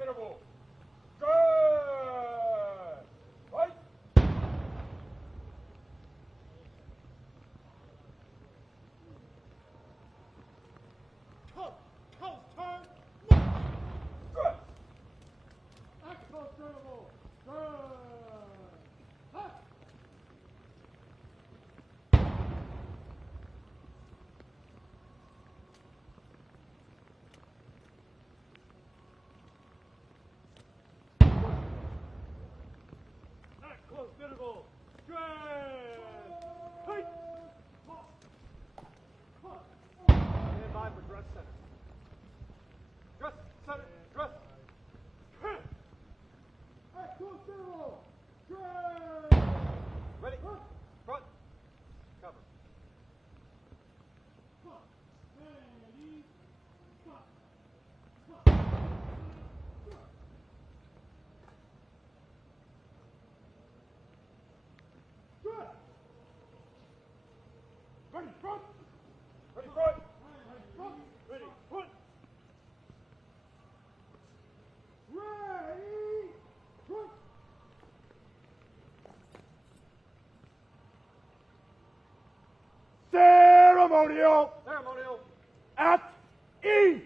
interval. Good. Right. Close turn. Good. Back close interval. Good. Huh. Back close interval. Good. Hey. Stand by for dress center. Dress center. Dress. Back close interval. Good. Ready. Front. Cover. Ready. Good. Ready, front. Ready, front. Ready, front. Ready, front. Ready, front. Ceremonial Ceremonial. at ease.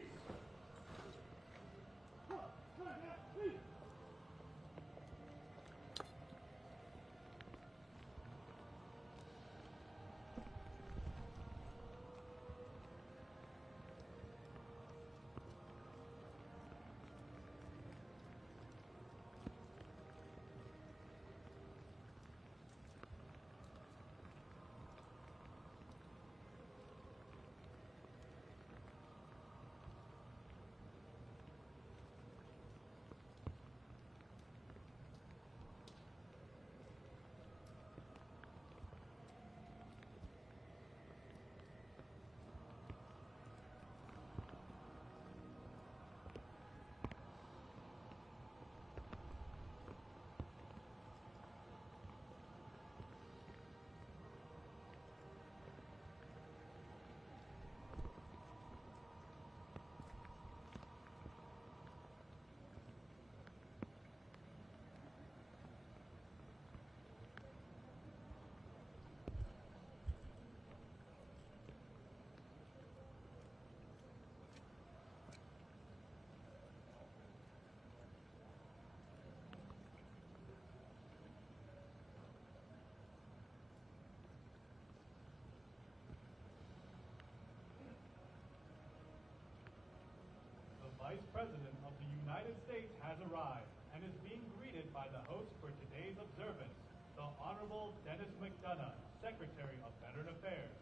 The Vice President of the United States has arrived and is being greeted by the host for today's observance, the Honorable Dennis McDonough, Secretary of Veteran Affairs,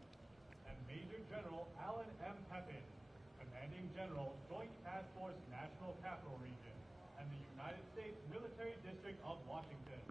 and Major General Alan M. Pepin, Commanding General, Joint Task Force National Capital Region, and the United States Military District of Washington.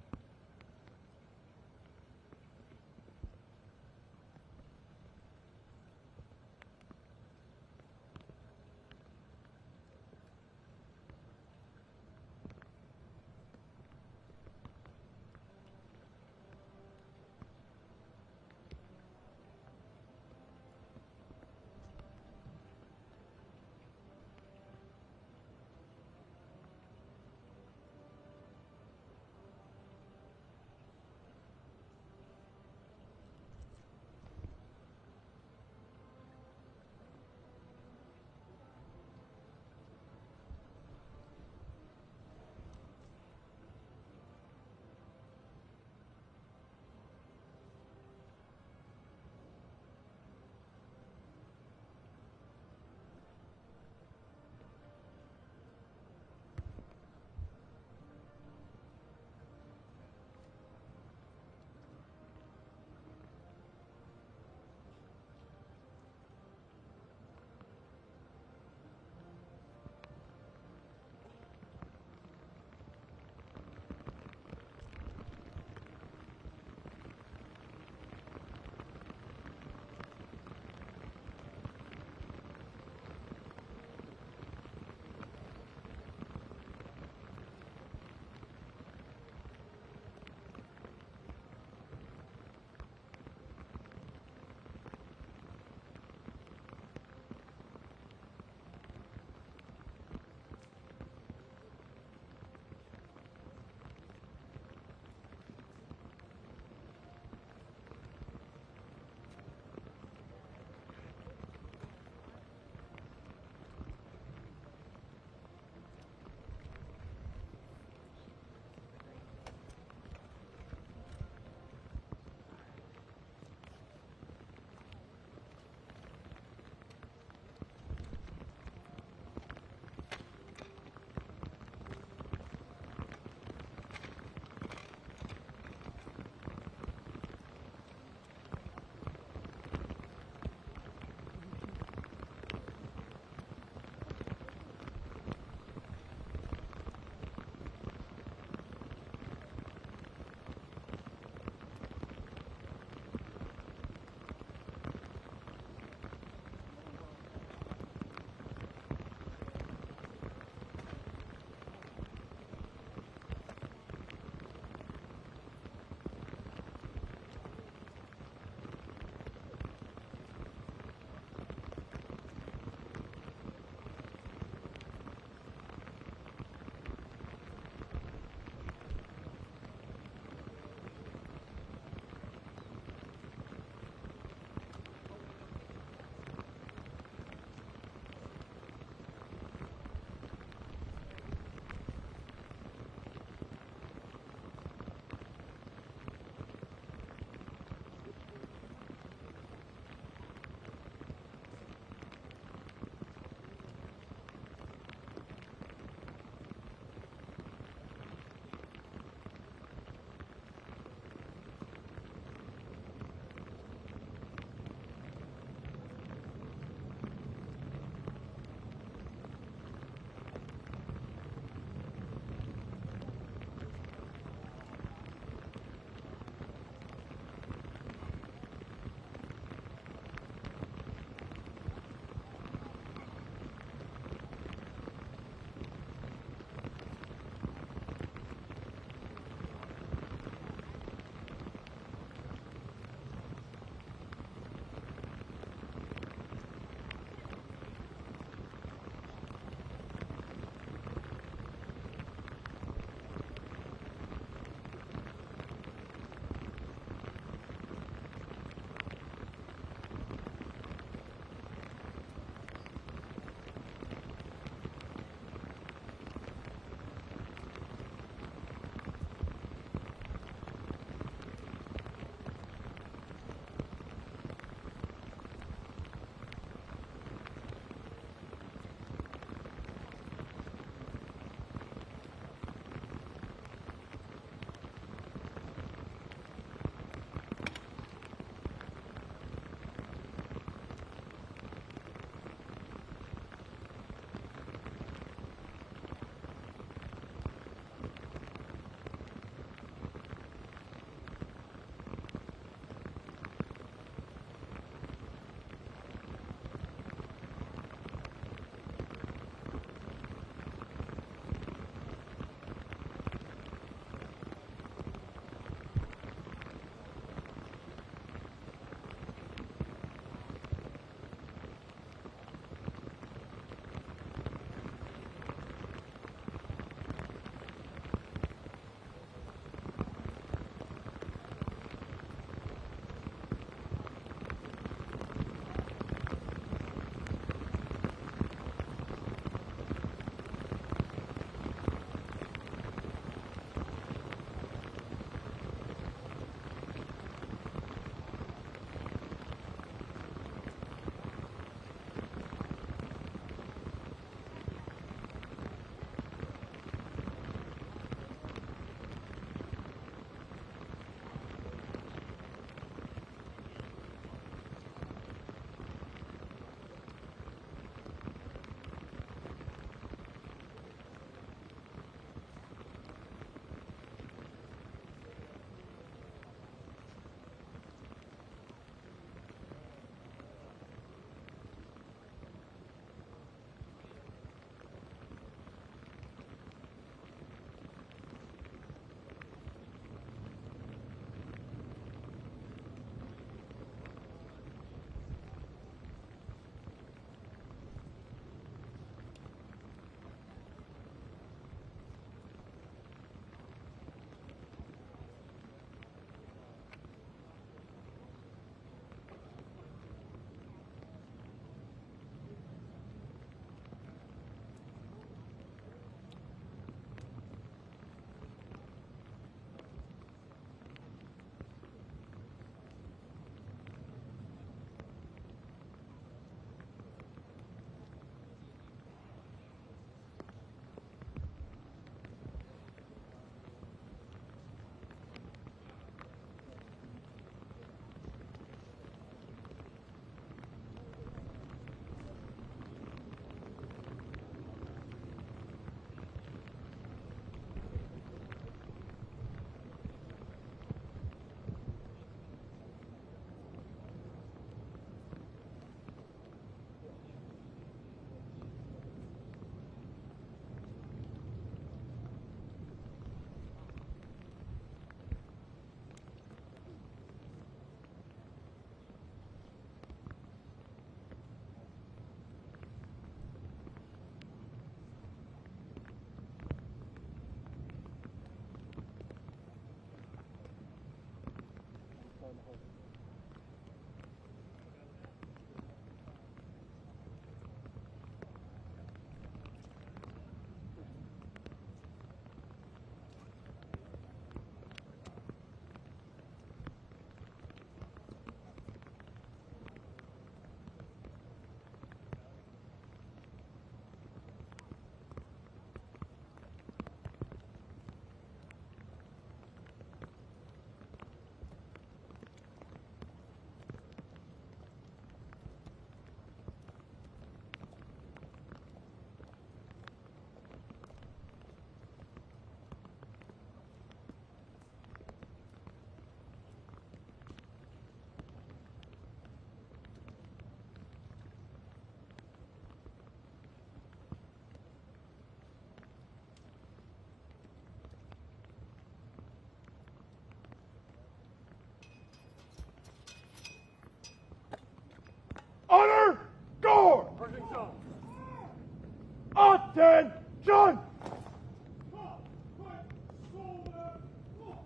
Attention! Stop! Quiet! Shoulder! Lock!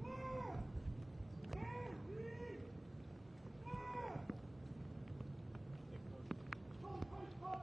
Fire! Andy! Fire! Don't fight, cut!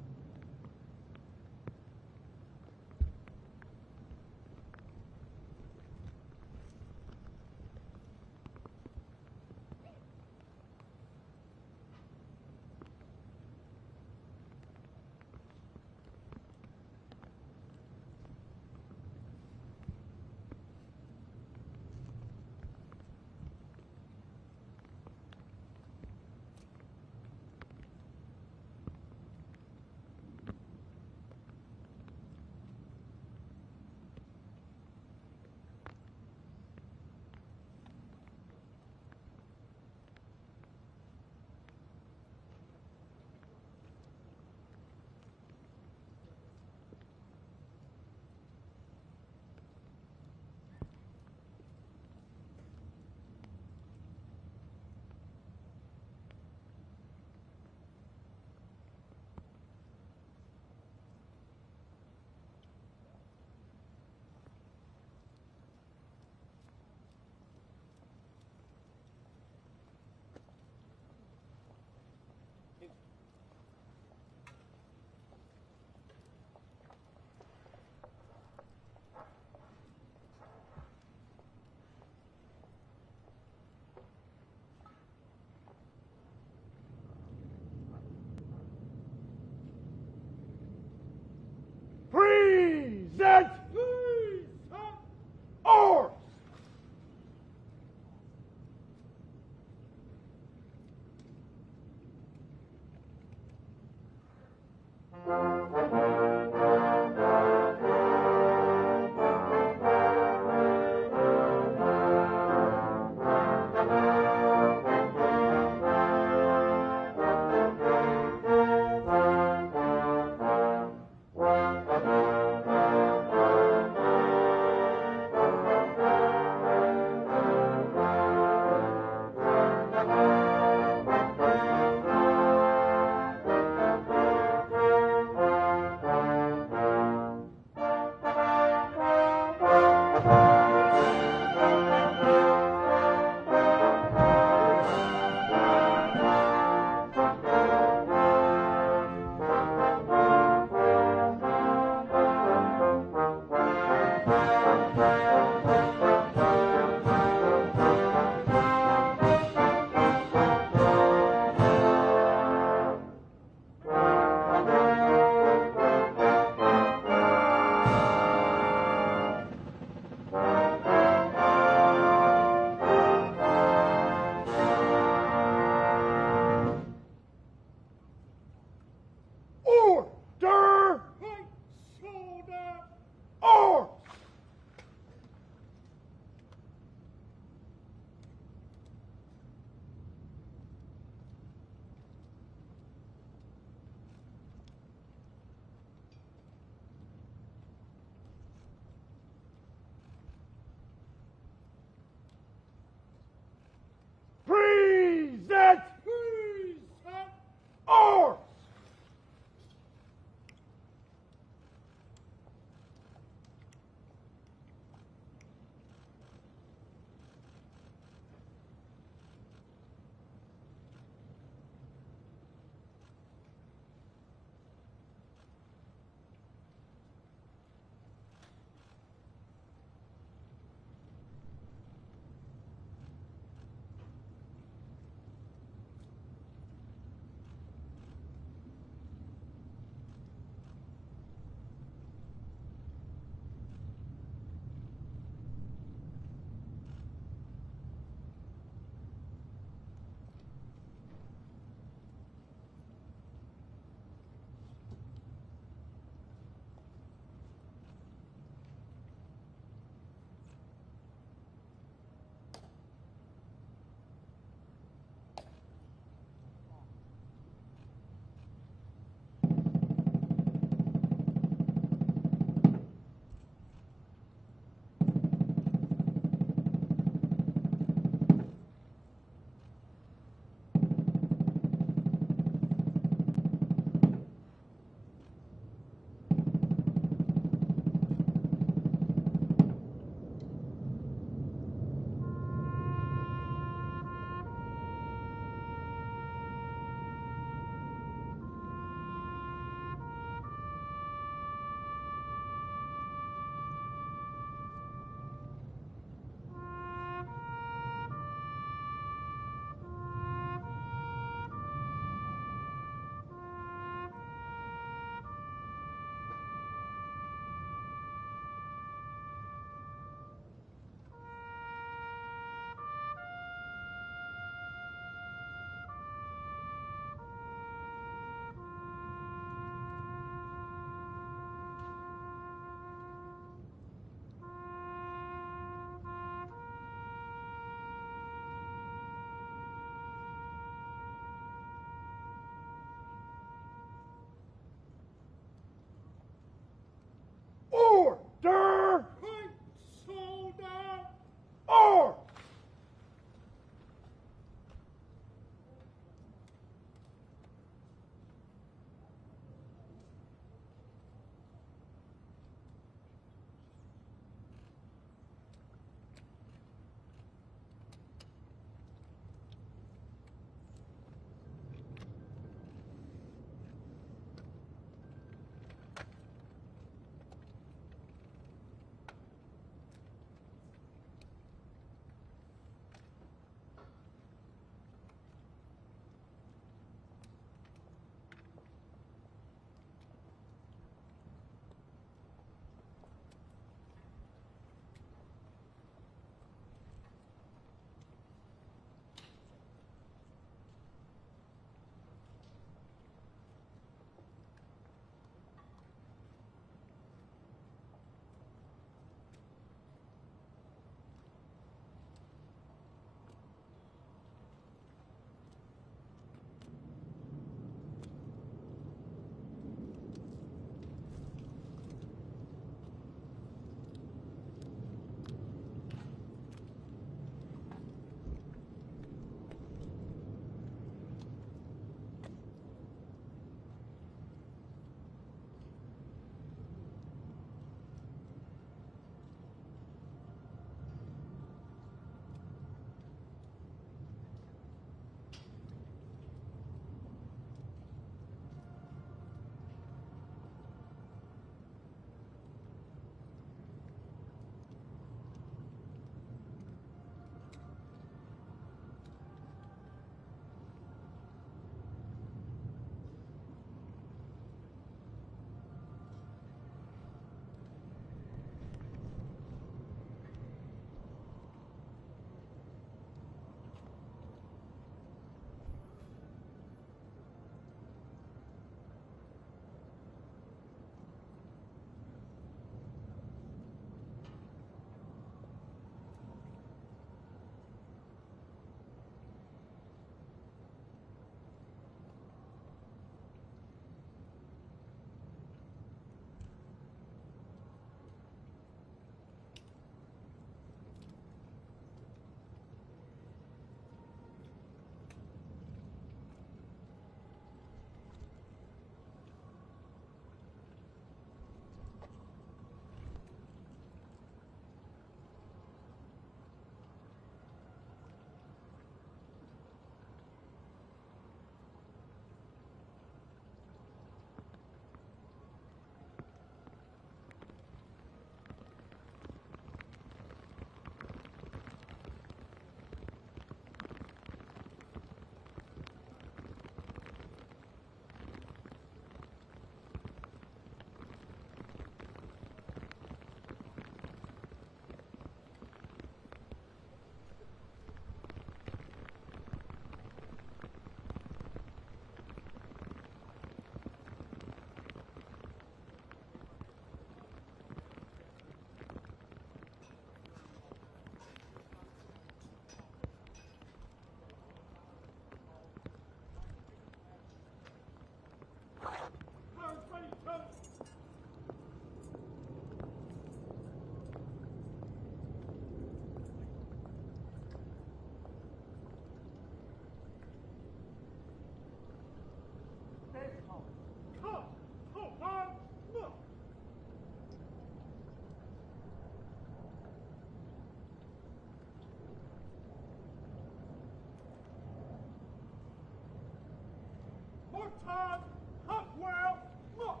time, up well, look.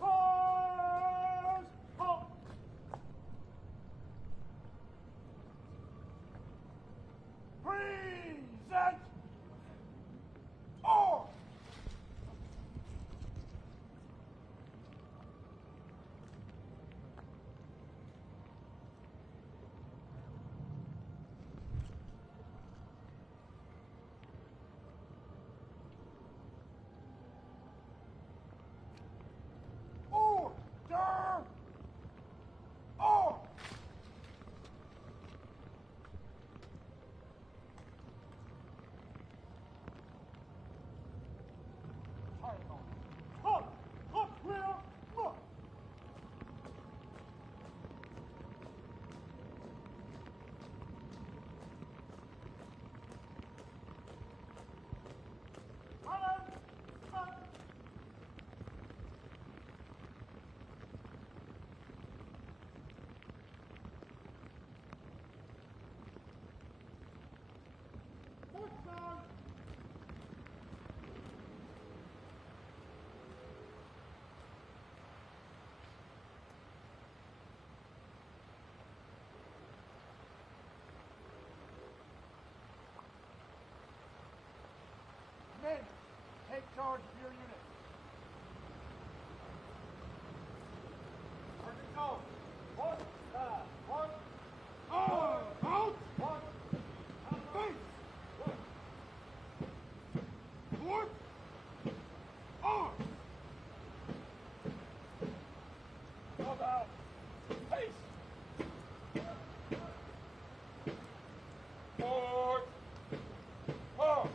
Cars, halt. Present. Or. Order! Or! Halt! Up here! Look! Silence! Silence! Touchdown! Men, take charge of your unit. Sergeant Cole. One. One. Out! One. Face! Forward! Arms! Come out! Face! Forward! Arms!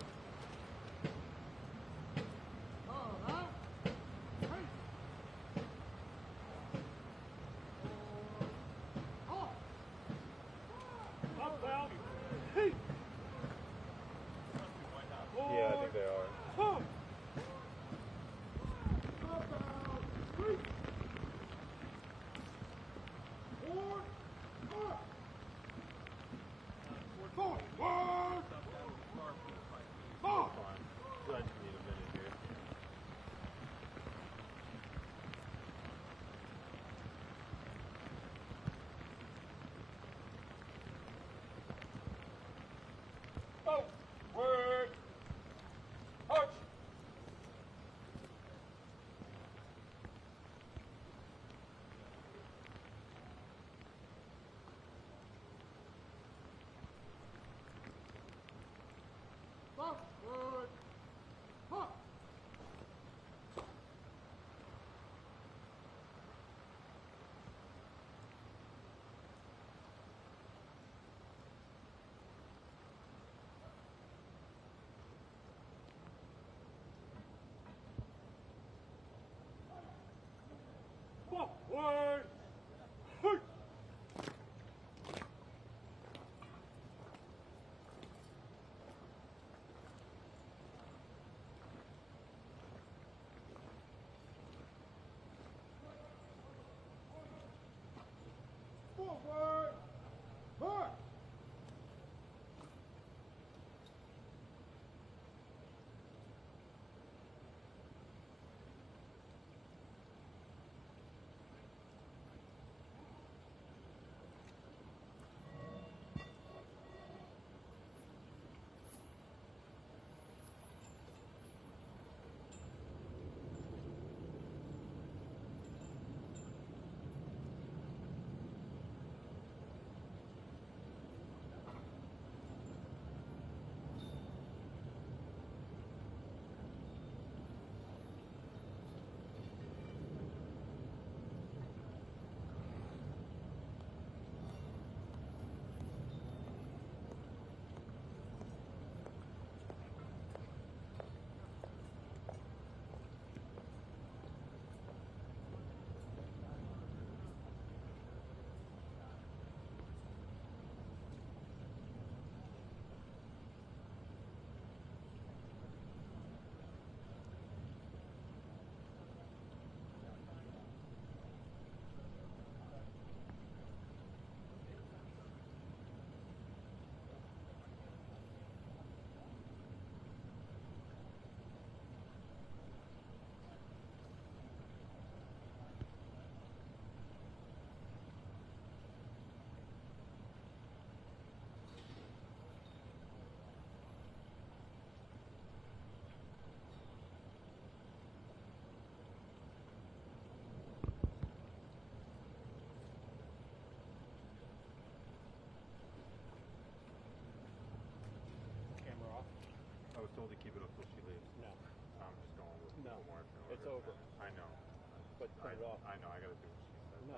turn it off. I know, I gotta do what she said. No.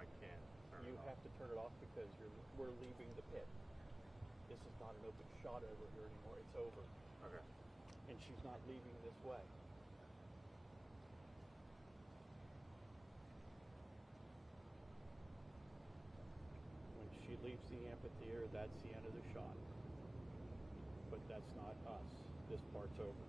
I can't turn You it off. have to turn it off because we're leaving the pit. This is not an open shot over here anymore. It's over. Okay. And she's not leaving this way. When she leaves the amphitheater, that's the end of the shot. But that's not us. This part's over.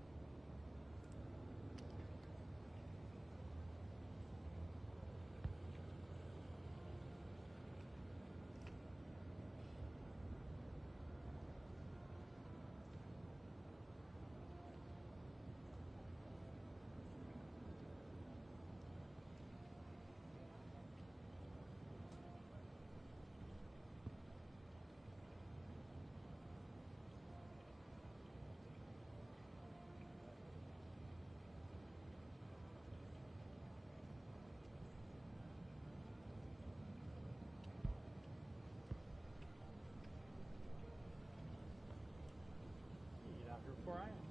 You get out here before I am.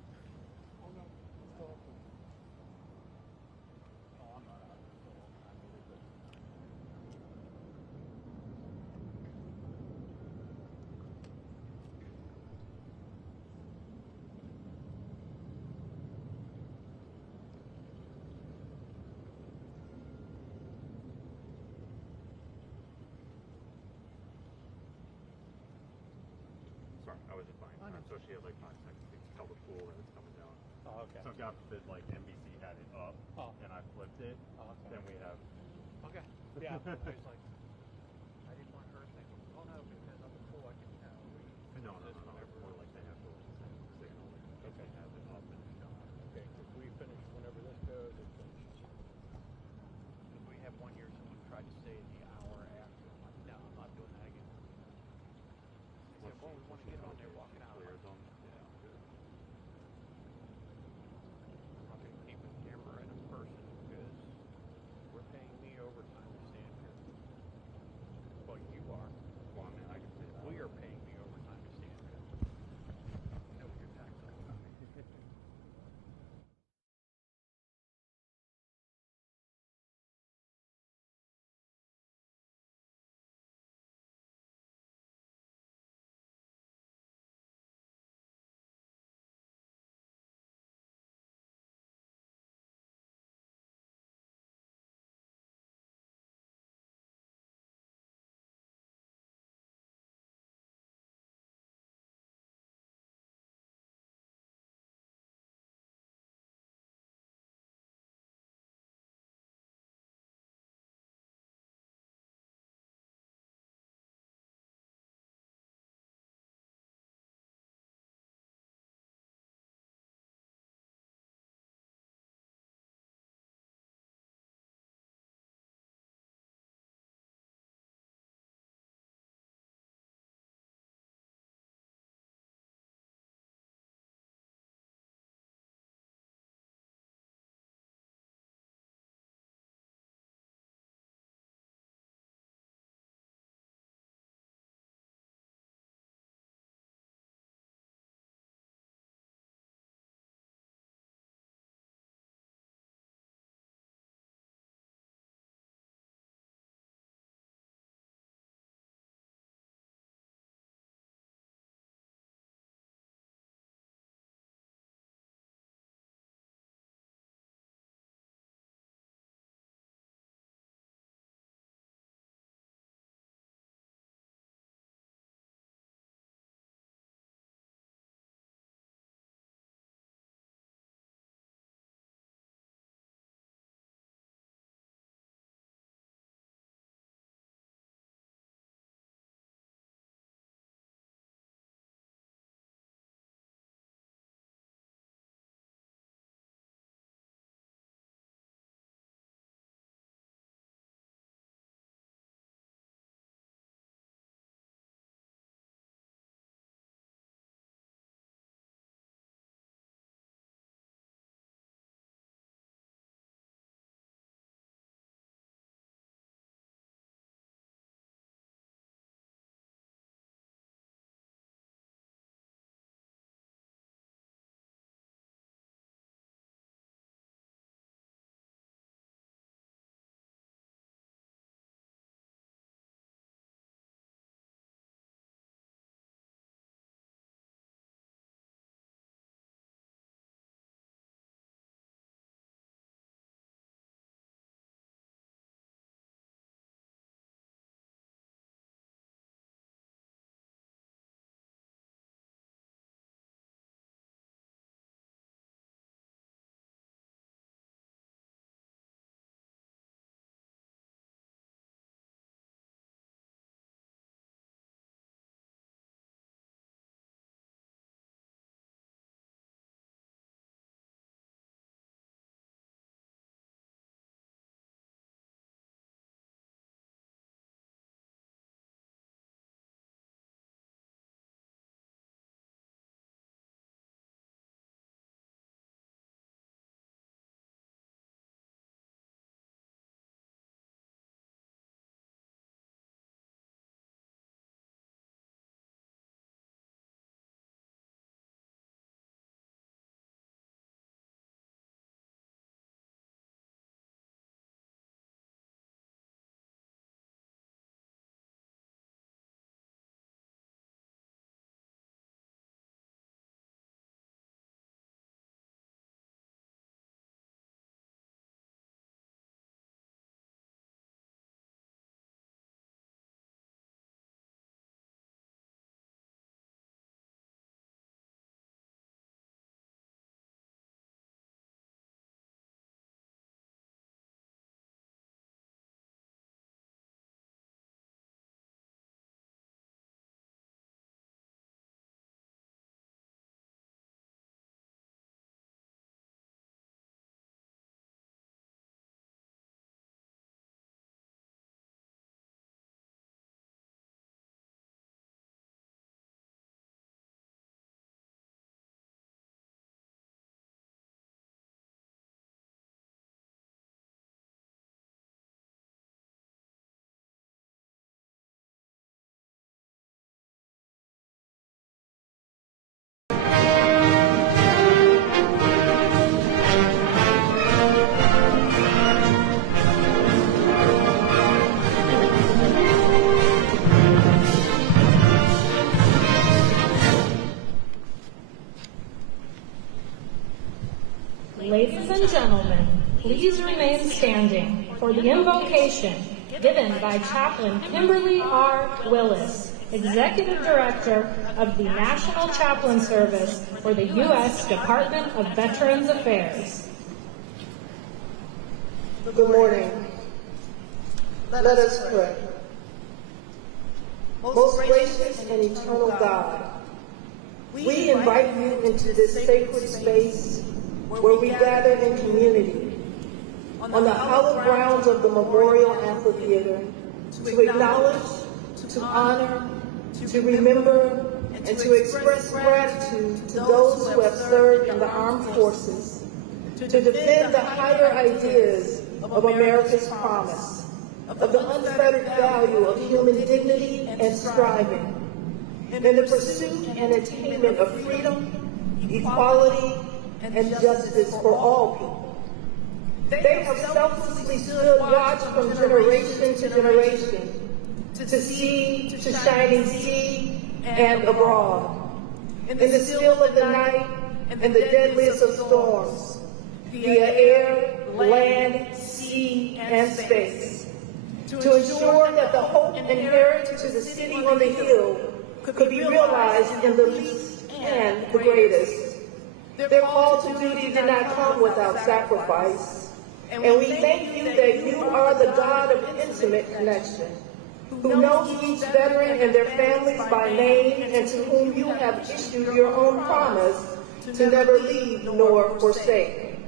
Oh, no. Oh, I'm not out here for a long time either, but Sorry, I was just buying I know. time. So she had like 5 seconds to tell the pool that it's coming down. oh, okay. So God forbid, like NBC had it up Oh. and I flipped it, Oh, okay. then we have. Okay. Yeah, I was like, I didn't want her to think, oh no, because I'm the pool, I can tell. No, it's more like they have the signal. Like, Okay. They have it up and down. Okay, because we finish whenever this goes, it finishes. Because we have one year someone tried to stay the hour after. I'm like, no, I'm not doing that again. They said, well, we want to get on there walking out. Clear them. for the invocation given by Chaplain Kimberly R. Willis, Executive Director of the National Chaplain Service for the U.S. Department of Veterans Affairs. Good morning. Let us pray. Most gracious and eternal God, we invite you into this sacred space where we gather in community on the hallowed grounds of the Memorial Amphitheater to acknowledge, to honor, to remember, and to express gratitude to those who have served in the armed forces, to defend the higher ideas of America's promise, of the unfettered value of human dignity and striving, in the pursuit and attainment of freedom, equality, and justice for all people. They have selflessly stood watch from generation to generation, to sea, to shining sea, and abroad, in the still of the night and the deadliest of storms, via air, land, sea, and space, to ensure that the hope inherent to the city on the hill could be realized in the least and the greatest. Their call to duty did not come without sacrifice, and we thank you that you are the God of intimate connection, who knows each veteran and their families by name, and to whom you have issued your own promise to never leave nor forsake.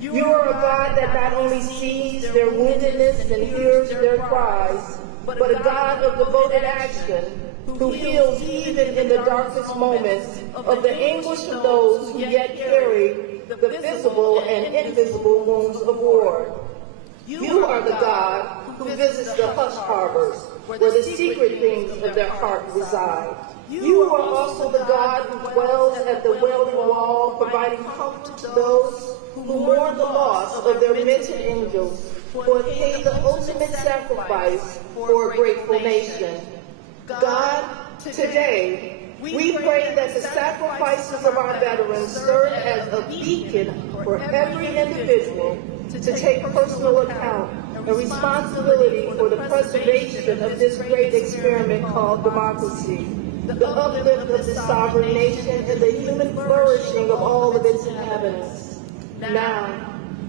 You are a God that not only sees their woundedness and hears their cries, but a God of devoted action, who heals even in the darkest moments of the anguish of those who yet carry the visible and invisible wounds of war. You are the God who visits the hush harbors, where the secret things of their heart reside. You are also the God who dwells at the Wailing Wall, providing comfort to those who mourn the loss of their mentored angels, who have paid the ultimate sacrifice for a grateful nation. God, today, we pray that the sacrifices of our veterans serve as a beacon for every individual to take personal account and responsibility for the preservation of this great experiment called democracy, the uplift of this sovereign nation, and the human flourishing of all of its inhabitants. Now,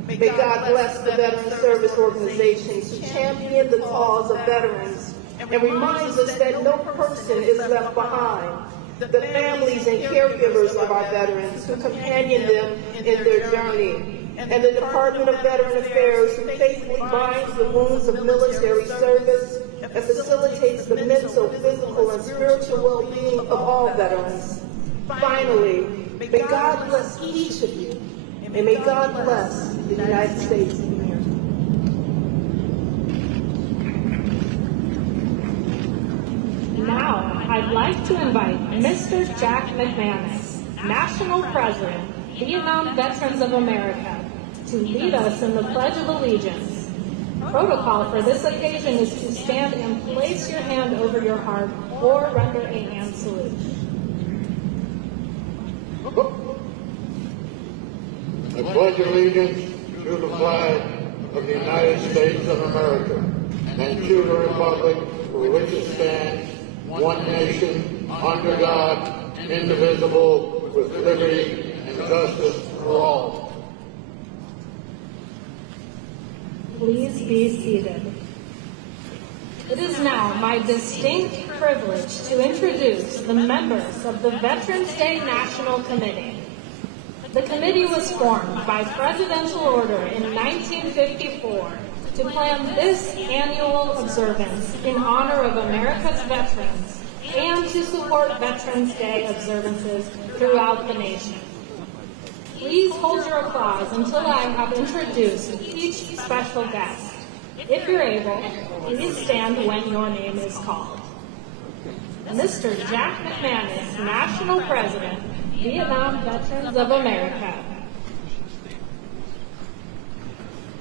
may God bless the veteran service organizations who champion the cause of veterans and reminds us that no person is left behind, the families and caregivers of our veterans who companion them in their journey, and the Department of Veteran Affairs who faithfully binds the wounds of military service and facilitates the mental, physical, and spiritual well-being of all veterans. Finally, may God bless each of you, and may God bless the United States of America. Now, I'd like to invite Mr. Jack McManus, National President, Vietnam Veterans of America, to lead us in the Pledge of Allegiance. Protocol for this occasion is to stand and place your hand over your heart or render a hand salute. I pledge allegiance to the flag of the United States of America and to the republic for which it stands, one nation, under God, indivisible, with liberty and justice for all. Please be seated. It is now my distinct privilege to introduce the members of the Veterans Day National Committee. The committee was formed by presidential order in 1954 to plan this annual observance in honor of America's veterans and to support Veterans Day observances throughout the nation. Please hold your applause until I have introduced each special guest. If you're able, please stand when your name is called. Mr. Jack McManus, National President, Vietnam Veterans of America.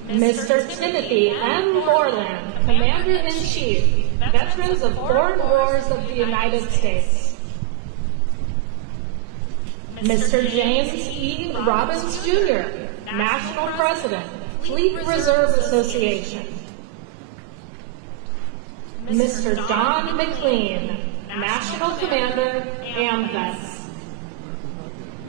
Mr. Timothy M. Moreland, Commander-in-Chief, Veterans of Foreign Wars of the United States. Mr. James E. Robbins, Jr., National President, Fleet Reserve Association. Mr. Don McLean, National Commander, AMVETS.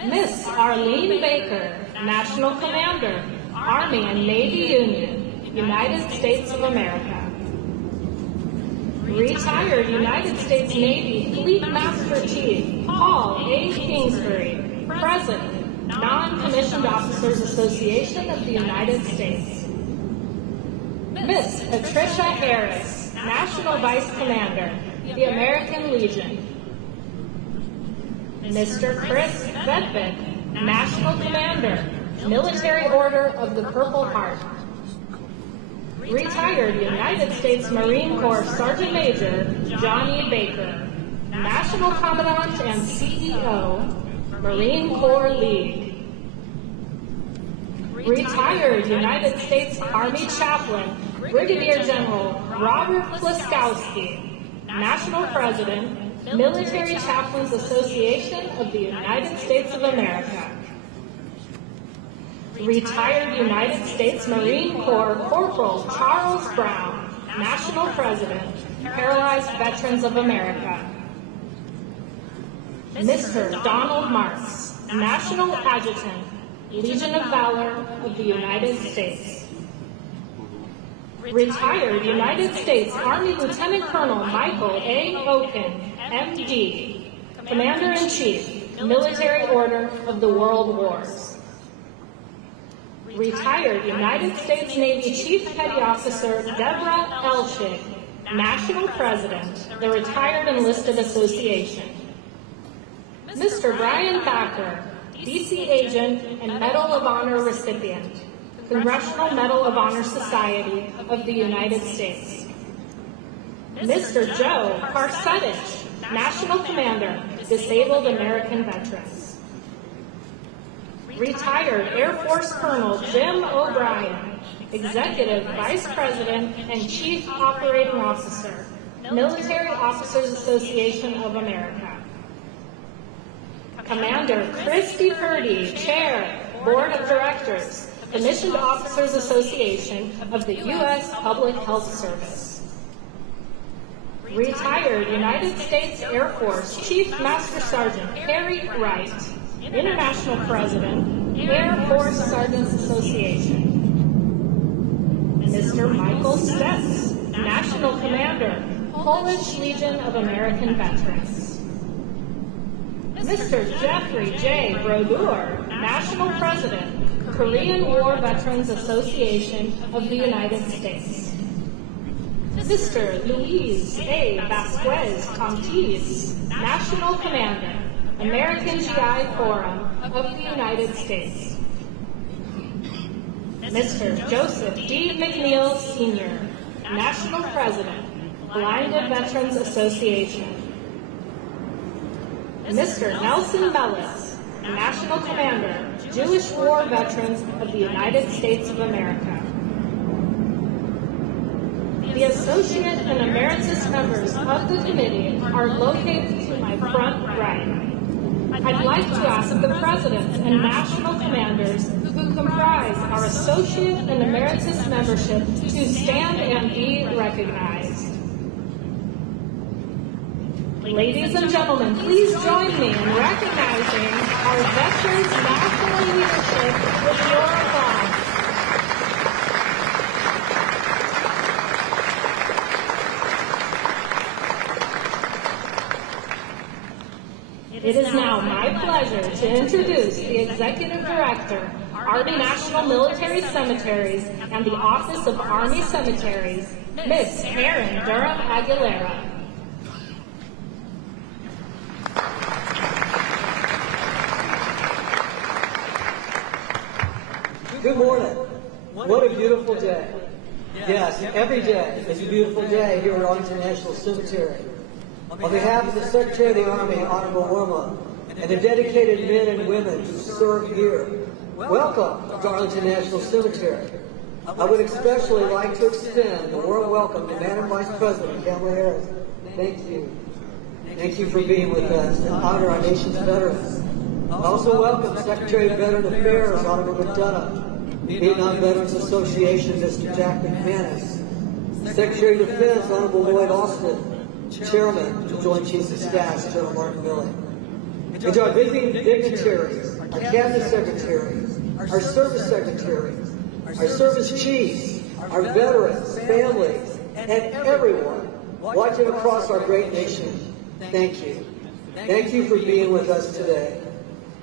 Miss Arlene Baker, National Commander, Army and Navy Union, United States of America. Retired United States Navy Fleet Master Chief Paul A. Kingsbury, President, Non-Commissioned Officers Association of the United States. Miss Patricia Harris, National Vice Commander, the American Legion. Mr. Chris Vedvik, National Commander, Military Order of the Purple Heart. Retired United States Marine Corps Sergeant Major Johnny Baker, National Commandant and CEO, Marine Corps League. Retired United States Army Chaplain Brigadier General Robert Pliskowski, National President, Military Chaplains Association of the United States of America. Retired United States Marine Corps Corporal Charles Brown, National President, Paralyzed Veterans of America. Mr. Donald Marks, National Adjutant, Legion of Valor of the United States. Retired United States Army Lieutenant Colonel Michael A. Oken, MD, Commander-in-Chief, Military Order of the World Wars. Retired United States Navy Chief Petty Officer Deborah Elchig, National President, the Retired Enlisted Association. Mr. Brian Backer, DC Agent and Medal of Honor recipient, Congressional Medal of Honor Society of the United States. Mr. Joe Karsetich, National Commander, Disabled American Veterans. Retired Air Force Colonel Jim O'Brien, Executive Vice President and Chief Operating Officer, Military Officers Association of America. Commander Christy Purdy, Chair, Board of Directors, Commissioned Officers Association of the U.S. Public Health Service. Retired United States Air Force Chief Master Sergeant Harry Wright, International President, Air Force Sergeants Association. Mr. Michael Stets, National Commander, Polish Legion of American Veterans. Mr. Jeffrey J. Brodeur, National President, Korean War Veterans Association of the United States. Mr. Luis A. Vasquez Contis, National Commander, American GI Forum of the United States. Mr. Joseph D. McNeil Sr., National President, Blinded Veterans Association. Mr. Nelson Mellis, National Commander, Jewish War Veterans of the United States of America. The Associate and Emeritus members of the committee are located to my front right. I'd like to ask the Presidents and National Commanders who comprise our Associate and Emeritus membership to stand and be recognized. Ladies and gentlemen, please join me in recognizing our Veterans National Leadership with your applause. It is now my pleasure to introduce the Executive Director, Army National Military Cemeteries and the Office of Army Cemeteries, Miss Erin Durham Aguilera. Good morning. What a beautiful day. Yes, every day is a beautiful day here at Arlington National Cemetery. On behalf of the Secretary of the Army, Honorable Worma, and the dedicated men and women who serve here, welcome to Arlington National Cemetery. I would especially like to extend a warm welcome to Madam Vice President Kamala Harris. Thank you. Thank you for being with us to honor our nation's veterans. I also welcome Secretary of Veteran Affairs, Honorable McDonough, Vietnam Veterans Association, Mr. Jack McManus, Secretary of Defense, Honorable Lloyd Austin, Chairman, to join Chiefs of Staff, General Martin Milley. And to our visiting dignitaries, our Cabinet Secretaries, our Service Secretaries, our Service Chiefs, our veterans, families, and everyone watching across our great nation, thank you. Thank you for being with us today.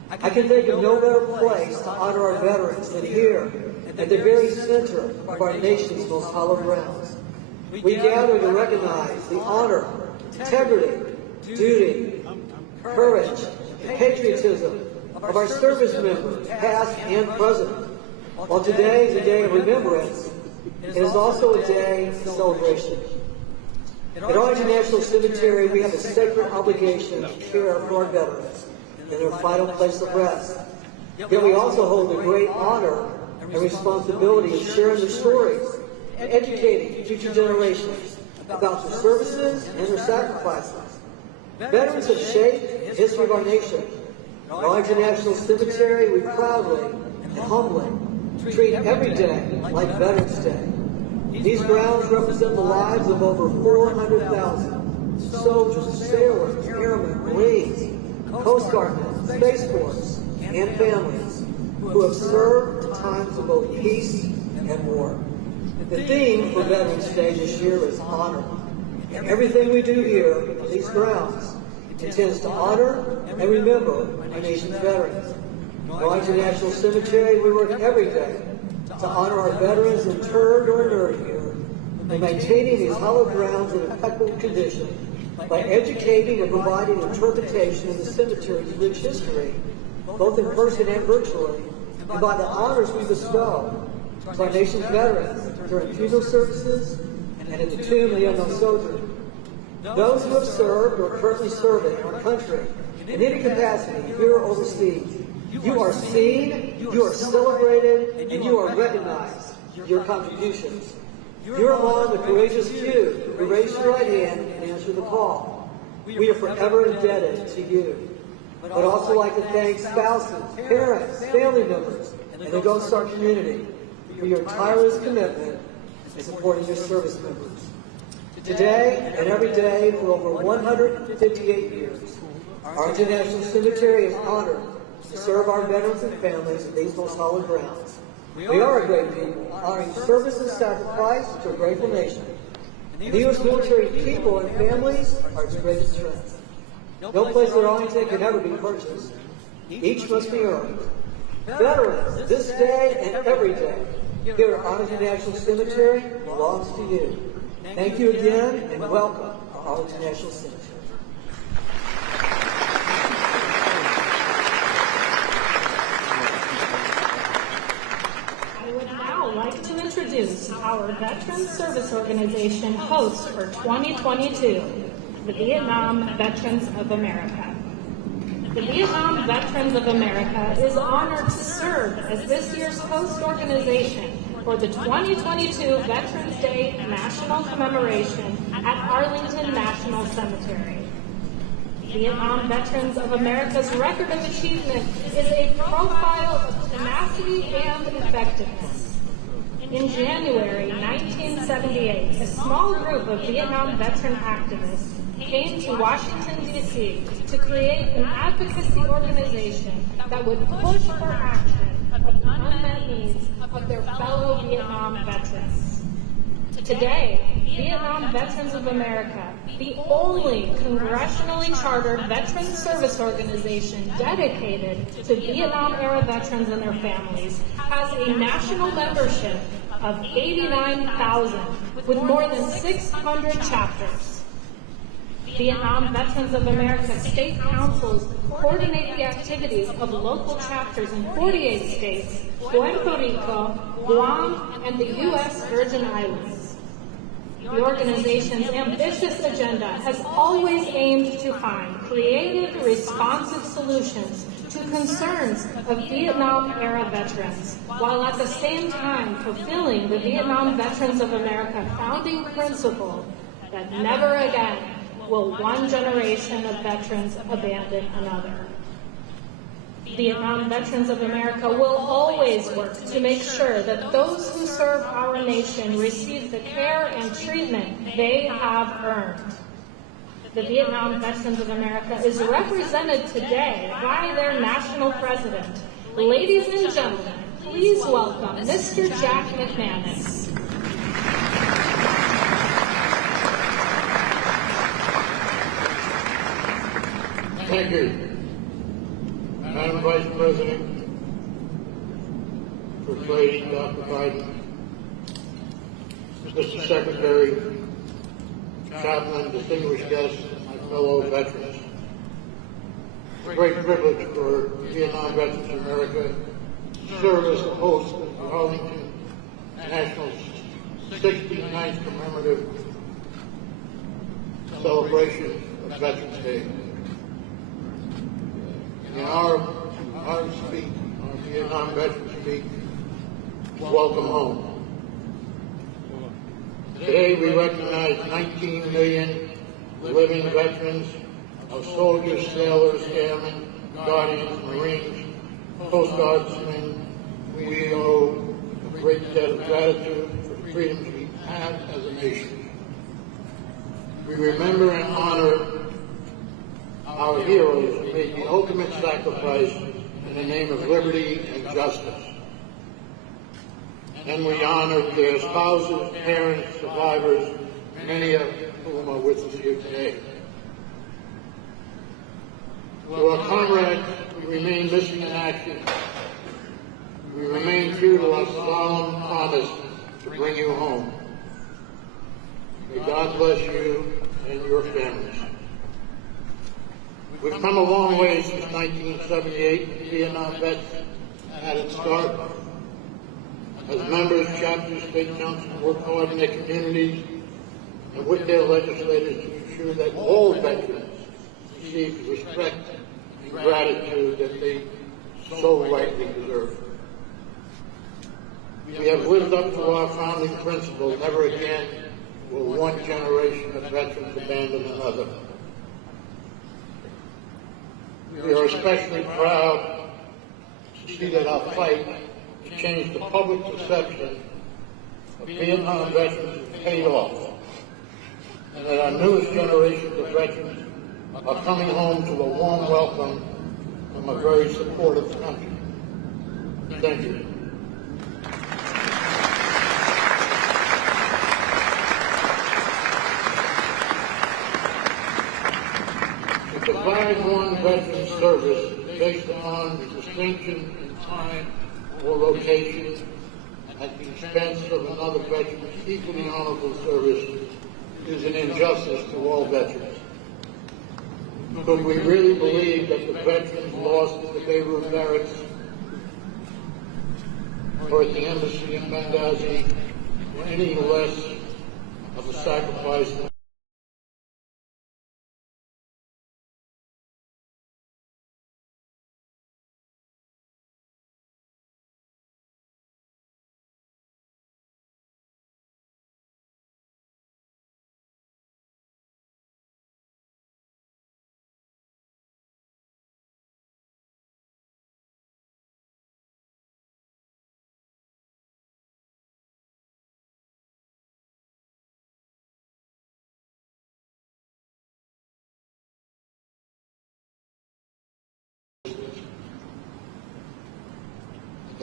I can think of no better place to honor our veterans than here, at the very center of our nation's most hallowed grounds. We gather to recognize the honor, integrity, duty, courage, and patriotism of our service members, past and present. While today is a day of remembrance, it is also a day of celebration. At Arlington National Cemetery, we have a sacred obligation to care for our veterans in their final place of rest. Yet we also hold the great honor and responsibility of sharing their stories and educating future generations about their services and their sacrifices. Veterans have shaped the history of our nation. At Arlington National Cemetery, we proudly and humbly treat every day like Veterans Day. These grounds represent the lives of over 400,000 soldiers, sailors, airmen, Marines, Coast Guardmen, Space Force, and families who have served at times of both peace and war. The theme for Veterans Day this year is honor. And everything we do here on these grounds intends to honor and remember our nation's veterans. At Arlington National Cemetery, we work every day to honor our veterans interred or inurned here and maintaining these hallowed grounds in impeccable condition by educating and providing interpretation of the cemetery's rich history, both in person and virtually, and by the honors we bestow to our nation's veterans during funeral services and at the tomb of the unknown soldier. Those who have served or are currently serving our country in any capacity, here or overseas, you are seen, you are celebrated, and you are recognized for your contributions. You're among the courageous few who raise your right hand and answer the call. We are forever indebted to you. But I'd also like to thank spouses, parents, family members, and the Gold Star community for your tireless commitment in supporting your service members. Today and every day for over 158 years, Arlington National Cemetery is honored to serve our veterans and families in these most hallowed grounds. We are a great people, honoring service and sacrifice to a grateful nation. The U.S. military people and families are its greatest strength. No place at Arlington can ever be purchased. Each must be earned. Veterans, this day and every day, here at Arlington National Cemetery belongs to you. Thank you again, and welcome to Arlington National Cemetery. I would now like to introduce our Veterans Service Organization host for 2022, the Vietnam Veterans of America. The Vietnam Veterans of America is honored to serve as this year's host organization for the 2022 Veterans Day National Commemoration at Arlington National Cemetery. Vietnam Veterans of America's record of achievement is a profile of tenacity and effectiveness. In January 1978, a small group of Vietnam veteran activists came to Washington, D.C. to create an advocacy organization that would push for action of the unmet needs of their fellow Vietnam veterans. Today, Vietnam Veterans of America, the only congressionally chartered veteran service organization dedicated to Vietnam-era veterans and their families, has a national membership of 89,000 with more than 600 chapters. Vietnam Veterans of America state councils coordinate the activities of local chapters in 48 states, Puerto Rico, Guam, and the U.S. Virgin Islands. The organization's ambitious agenda has always aimed to find creative, responsive solutions to concerns of Vietnam-era veterans, while at the same time fulfilling the Vietnam Veterans of America founding principle that never again will one generation of veterans abandon another. Vietnam Veterans of America will always work to make sure that those who serve our nation receive the care and treatment they have earned. The Vietnam Veterans of America is represented today by their national president. Ladies and gentlemen, please welcome Mr. Jack McManus. Thank you, Madam Vice President, First Lady Dr. Biden, Mr. Secretary, Chaplain, distinguished guests, my fellow veterans. It's a great privilege for Vietnam Veterans of America to serve as the host of the Arlington National 69th commemorative celebration of Veterans Day. In our Vietnam Veterans speak, welcome home. Today we recognize 19 million living veterans of soldiers, sailors, airmen, guardians, Marines, Coast Guardsmen. We owe a great debt of gratitude for the freedoms we have as a nation. We remember and honor our heroes who made the ultimate sacrifice in the name of liberty and justice. And we honor their spouses, parents, survivors, many of whom are with us here today. To our comrades, we remain missing in action. We remain true to our solemn promise to bring you home. May God bless you and your families. We've come a long way since 1978. The Vietnam vets had its start. As members, chapters, state councils work hard in their communities and with their legislators to ensure that all veterans receive the respect and gratitude that they so rightly deserve. We have lived up to our founding principle, never again will one generation of veterans abandon another. We are especially proud to see that our fight to change the public perception of Vietnam veterans has paid off, and that our newest generations of veterans are coming home to a warm welcome from a very supportive country. Thank you. To provide one veteran service based upon the distinction in time or location at the expense of another veteran's equally honorable service is an injustice to all veterans. Could we really believe that the veterans lost at the Beirut barracks or at the embassy in Benghazi were any less of a sacrifice than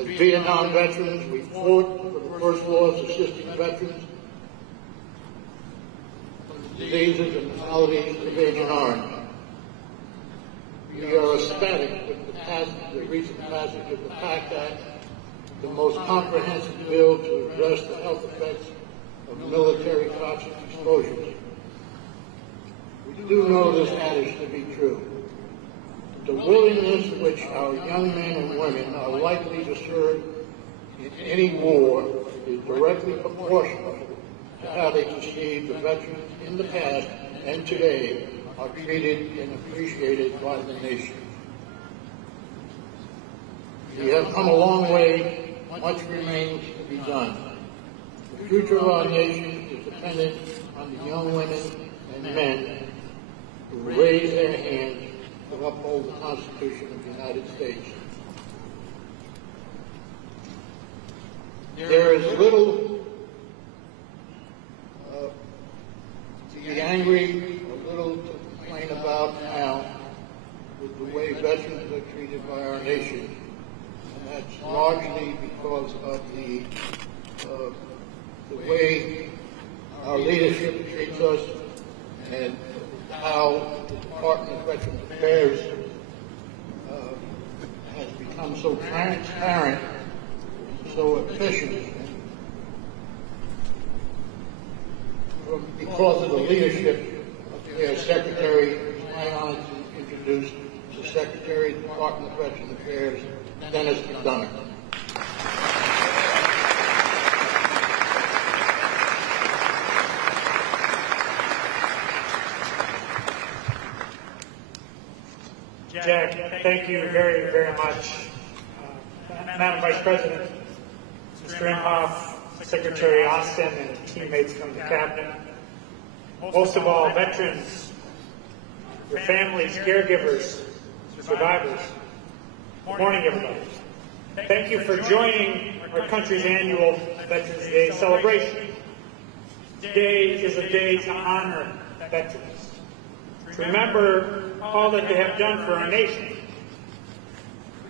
As Vietnam veterans, we fought for the first laws assisting veterans from the diseases and maladies of Agent Orange. We are ecstatic with the recent passage of the PACT Act, the most comprehensive bill to address the health effects of military toxic exposures. We do know this adage to be true. The willingness with which our young men and women are likely to serve in any war is directly proportional to how they perceive the veterans in the past and today are treated and appreciated by the nation. We have come a long way. Much remains to be done. The future of our nation is dependent on the young women and men who raise their hands to uphold the Constitution of the United States. There is little to be angry or little to complain about now with the way veterans are treated by our nation. And that's largely because of the way our leadership treats us and how the Department of Veterans Affairs has become so transparent, so efficient, because of the leadership of their Secretary, I honored to introduce the Secretary of the Department of Veterans Affairs, Dennis McDonough. Jack, thank you very, very much. Madam Vice President, Mr. Imhoff, Secretary Austin, and teammates from the Cabinet. Most of all, veterans, your families, caregivers, survivors. Good morning, everybody. Thank you for joining our country's annual Veterans Day celebration. Today is a day to honor veterans, to remember all that they have done for our nation,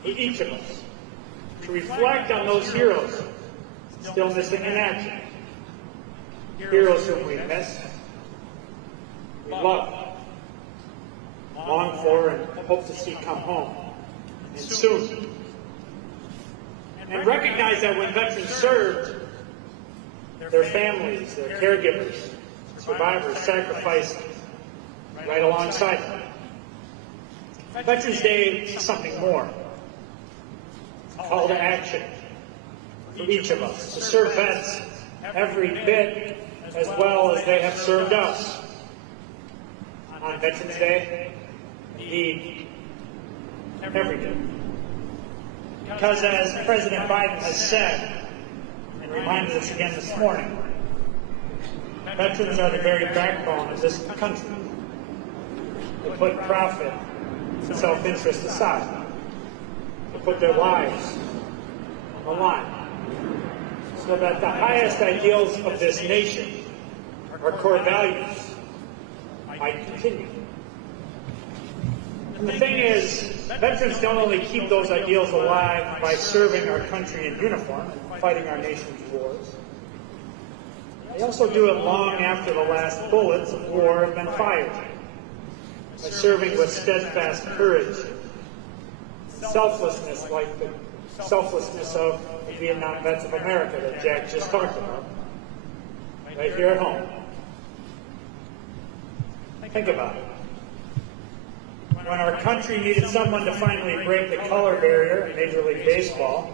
for each of us, to reflect on those heroes still missing in action, heroes whom we miss, we love, long for, and hope to see come home, and soon. And recognize that when veterans served, their families, their caregivers, survivors sacrificed right alongside them. Veterans Day is something more. It's a call to action for each of us to serve vets every bit as well as they have served us. On Veterans Day, indeed, every day. Because as President Biden has said, and reminded us again this morning, veterans are the very backbone of this country. They put profit and self-interest aside. They put their lives on the line so that the highest ideals of this nation, our core values, might continue. And the thing is, veterans don't only keep those ideals alive by serving our country in uniform and fighting our nation's wars. They also do it long after the last bullets of war have been fired, by serving with steadfast courage, selflessness like the selflessness of the Vietnam vets of America that Jack just talked about, right here at home. Think about it. When our country needed someone to finally break the color barrier in Major League Baseball,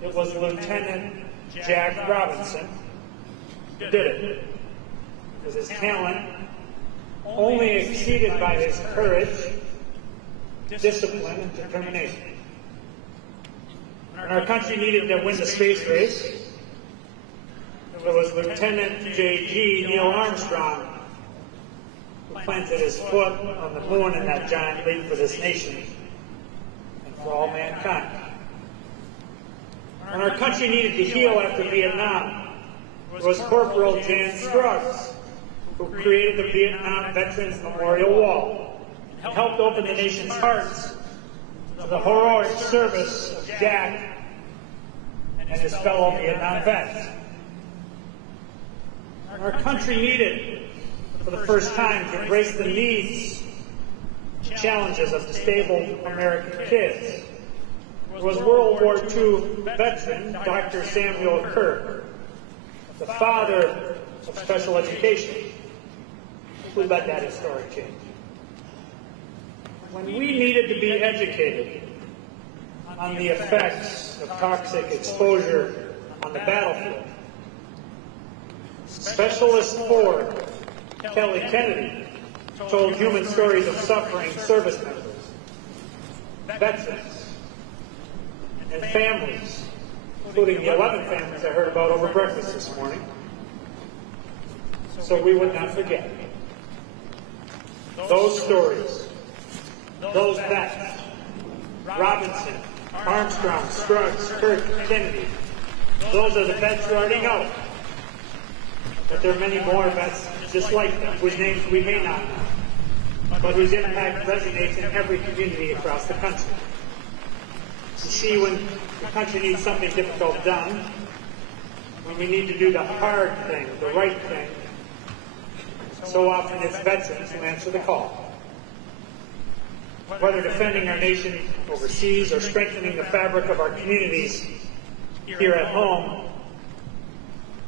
it was Lieutenant Jack Robinson who did it. With his talent only exceeded by his courage, discipline, and determination. When our country needed to win the space race, it was Lieutenant J.G. Neil Armstrong who planted his foot on the moon in that giant leap for this nation and for all mankind. When our country needed to heal after Vietnam, it was Corporal Jan Scruggs who created the Vietnam Veterans Memorial Wall and helped open the nation's hearts to the heroic service of Jack and his fellow Vietnam vets. Our country needed, for the first time, to embrace the needs, challenges of disabled American kids. It was World War II veteran Dr. Samuel Kirk, the father of special education, who led that historic change. When we needed to be educated on the effects of toxic exposure on the battlefield, Specialist 4 Kelly Kennedy told human stories of suffering service members, veterans, and families, including the 11 families I heard about over breakfast this morning, so we would not forget. Those stories those vets, Robinson, Armstrong, Scruggs, Kirk, Kennedy, those are the vets you already know. But there are many more vets just like them, whose names we may not know, but whose impact resonates in every community across the country. You see, when the country needs something difficult done, when we need to do the hard thing, the right thing, so often it's veterans who answer the call. Whether defending our nation overseas or strengthening the fabric of our communities here at home,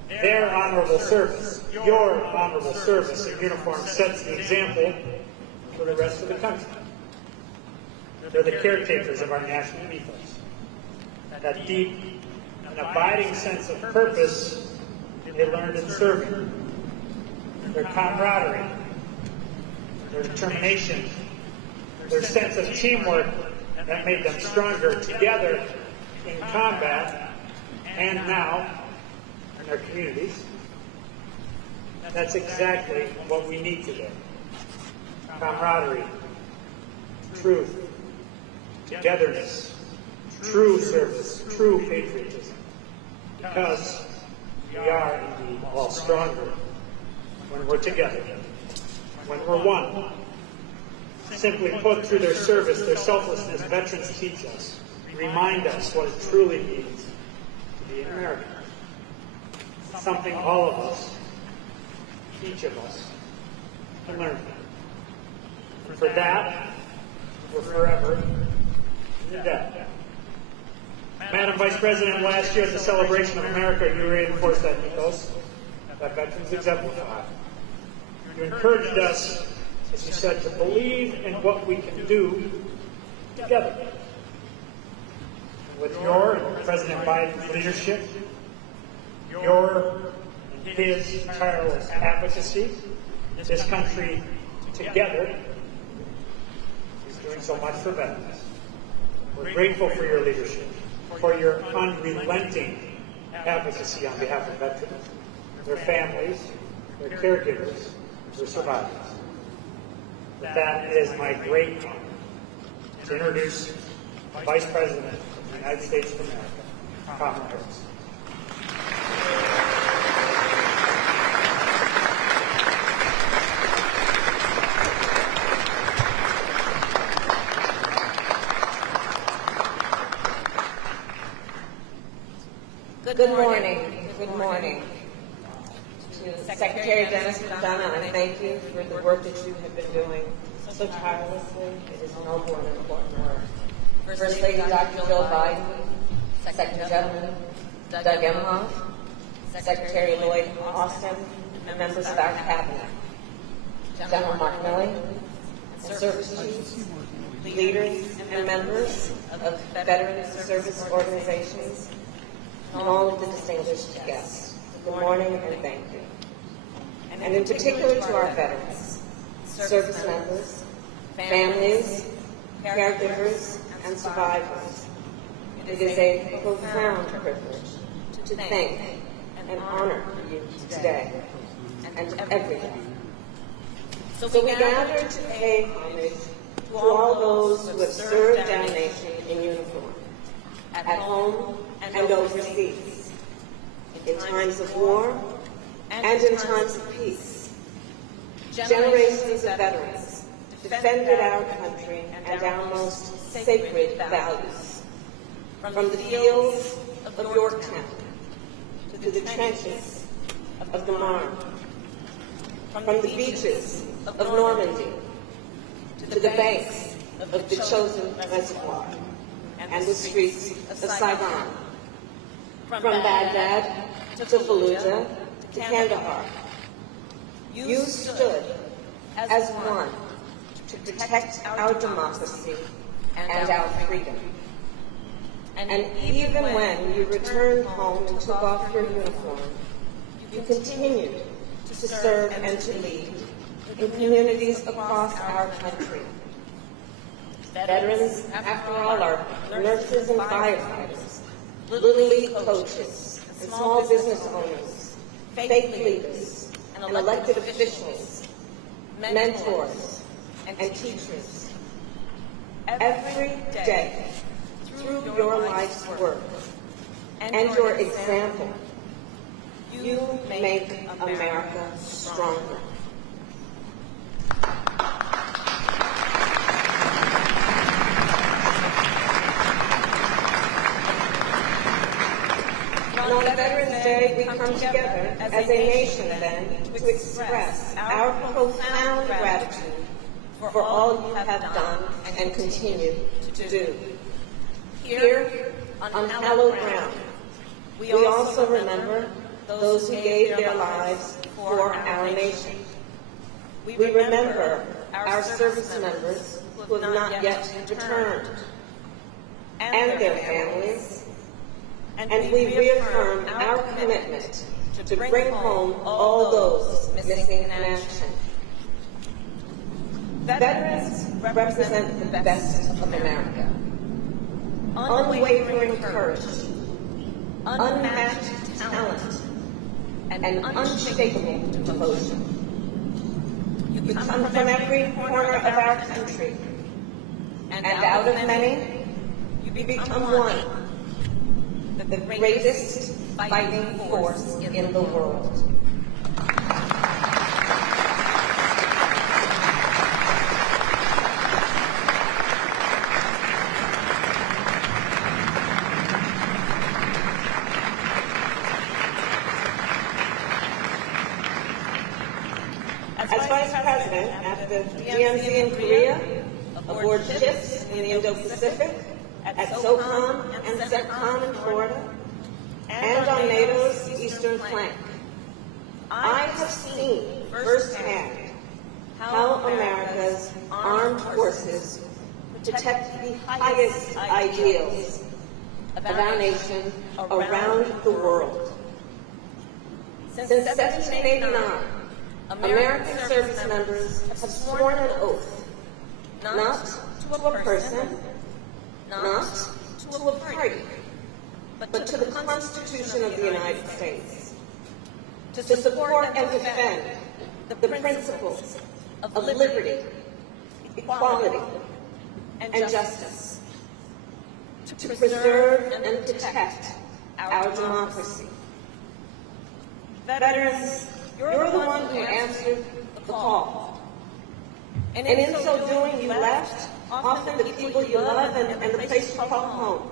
their honorable service, your honorable service in uniform sets the example for the rest of the country. They're the caretakers of our national ethos. That deep and abiding sense of purpose they learned in serving. Their camaraderie, their determination, their sense of teamwork that made them stronger together in combat and now in their communities. That's exactly what we need today. Camaraderie, truth, togetherness, true service, true patriotism. Because we are indeed all stronger when we're together, when we're one. Simply put, through their service, their selflessness, veterans teach us, remind us what it truly means to be an American. Something all of us, each of us, can learn from. And for that, we're forever in debt. Madam Vice President, last year at the Celebration of America, you reinforced that ethos that veterans exemplify. You encouraged us, as you said, to believe in what we can do together. And with your and President Biden's leadership, your and his tireless advocacy, this country together is doing so much for veterans. We're grateful for your leadership, for your unrelenting advocacy on behalf of veterans, their families, their caregivers, their survivors. With that, it is my great honor to introduce the Vice President of the United States of America, Kamala Harris. Good morning. Good morning. To Secretary Dennis McDonough, and thank you for the work that you have been doing so tirelessly. It is noble and important work. First Lady Dr. Jill Biden, Second Gentleman Doug Emhoff, Secretary Lloyd Austin, and members of our cabinet, General Mark Milley, and service chiefs, leaders and members of veteran service organizations, and all of the distinguished guests. Good morning and thank you. And in particular to our veterans, service members, families, caregivers, and survivors. It is a profound privilege to thank and honor you today and every day. So we gather to pay homage to all those who have served our nation in uniform, at home and overseas, in times of war and in times of peace. Generations of veterans defended our country and our most sacred values. From the fields of Yorktown to the trenches of the Marne, from the beaches of Normandy to the banks of the chosen reservoir and the streets of Saigon, from Baghdad to Fallujah to Kandahar. You stood as one to protect our democracy and our freedom. And even when you returned home and took off your uniform, you continued to serve and to lead in communities across our country. Veterans, after all, are nurses and firefighters, Little League coaches, and small business owners, faith leaders, and elected officials, mentors, and teachers. every day through your life's work and your example, you make America stronger. On Veterans Day, we come together as a nation then to express our profound gratitude for all you have done and continue to do. Here, on hallowed ground, we also remember those who gave their lives for our nation. We remember our service members who have not yet returned, and their families, and we reaffirm our commitment to bring home all those missing in action. Veterans represent the best of America. Unwavering courage, unmatched talent, and unshakable devotion. You come from every corner of our country, and out of many, you become one, the greatest fighting force in the world. As Vice President at the DMZ in Korea, aboard ships in the Indo-Pacific, at SOCOM and CENTCOM in Florida, and on NATO's eastern flank, I have seen firsthand how America's armed forces protect the highest ideals of our nation around the world. Since 1789, American service members have sworn an oath not to a person, not to a party, but to the Constitution of the United States, to support and defend the principles of liberty, equality, and justice, to preserve and protect our democracy. Veterans, you're the one who answered the call. And in so doing, you left often the people you love and the place you call home.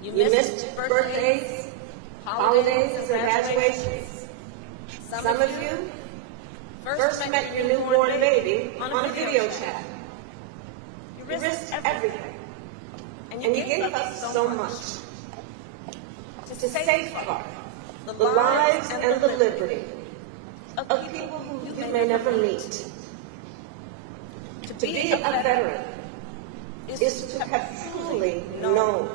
You missed birthdays, holidays, and graduations. Some of you first met your newborn baby on a video chat. You risked everything. And you gave us so much to safeguard the lives and the liberty of people who you may never meet. To be a veteran is to have truly known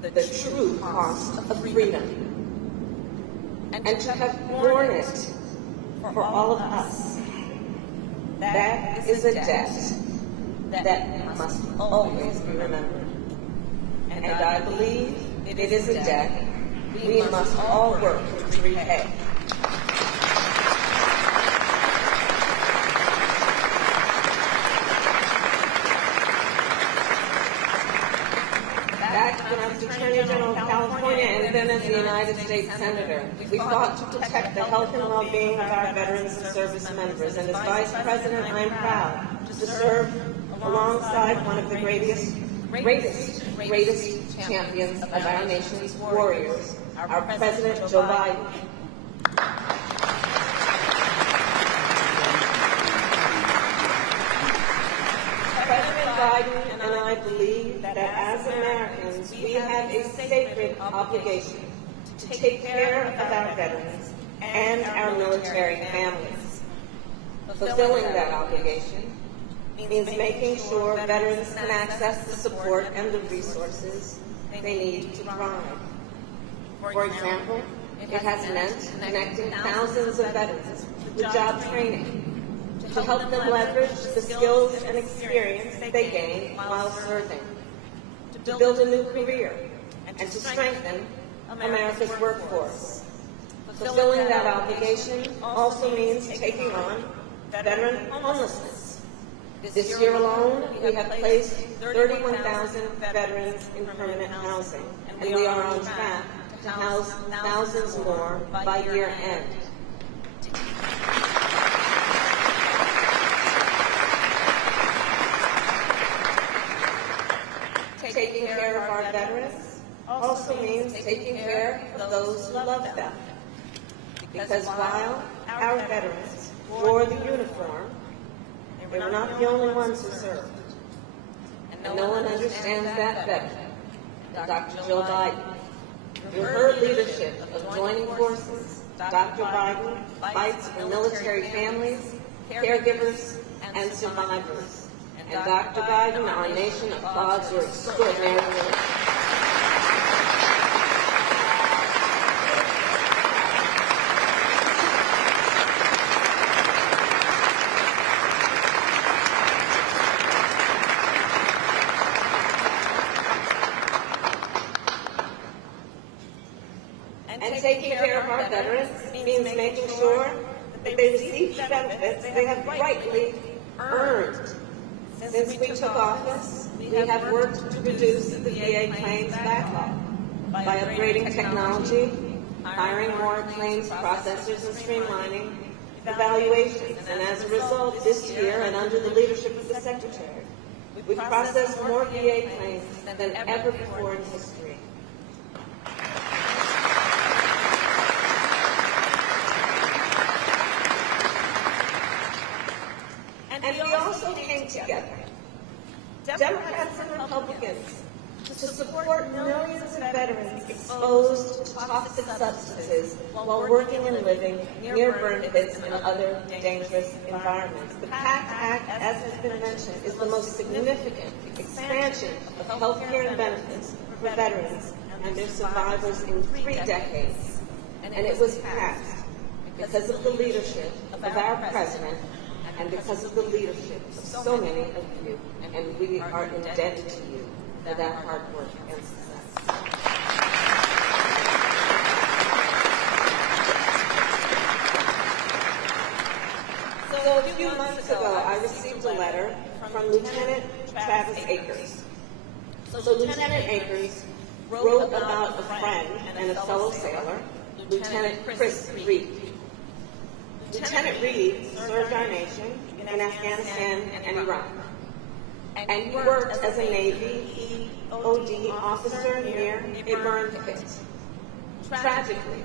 the true cost of freedom and to have borne it for all of us. That is a debt that must always be remembered. And I believe it is a debt we must all work to repay. When I was Attorney General of California and then as the United States Senator, we fought to protect the health and well-being of our veterans and service members. And as Vice President, I'm proud to serve alongside one of the greatest champions of our nation's warriors, our President Joe Biden. President Biden and I believe that as Americans, we have a sacred obligation to take care of our veterans and our military families. Fulfilling that obligation means making sure veterans can access the support and the resources they need to thrive. For example, it has meant connecting thousands of veterans with job training to help them leverage the skills and experience they gain while serving, to build a new career, and to strengthen America's workforce. Fulfilling that obligation also means taking on veteran homelessness This year alone, we have placed 31,000 veterans in permanent housing, and we are on track to house thousands more by year end. Taking care of our veterans also means taking care of those who love them. Because while our veterans wore the uniform, they were not the only ones who served. And no one understands that better than Dr. Jill Biden. Through her leadership of joining forces, Dr. Biden fights for military families, caregivers, and survivors. And Dr. Biden, our nation applauds your extraordinary work. And taking care of our veterans means making sure that they receive the benefits they have rightly earned. Since we took office, we have worked to reduce the VA claims backlog by upgrading technology, hiring more claims processors, and streamlining evaluations. And as a result, this year, and under the leadership of the Secretary, we've processed more VA claims than ever before in history. And we also came together, Democrats and Republicans, to support millions of veterans exposed to toxic substances while working and living near burn pits and other dangerous environments. The PACT Act, as has been mentioned, is the most significant expansion of health care and benefits for veterans and their survivors in 3 decades. And it was passed because of the leadership of our President and because of the leadership of so many of you, and we are indebted to you for that hard work and success. So a few months ago, I received a letter from Lieutenant Travis Akers. So Lieutenant Akers wrote about a friend and a fellow sailor, Lieutenant Chris Reed. Lieutenant Reed served our nation in Afghanistan and Iraq, and he worked as a Navy EOD officer near a burn pit. Tragically,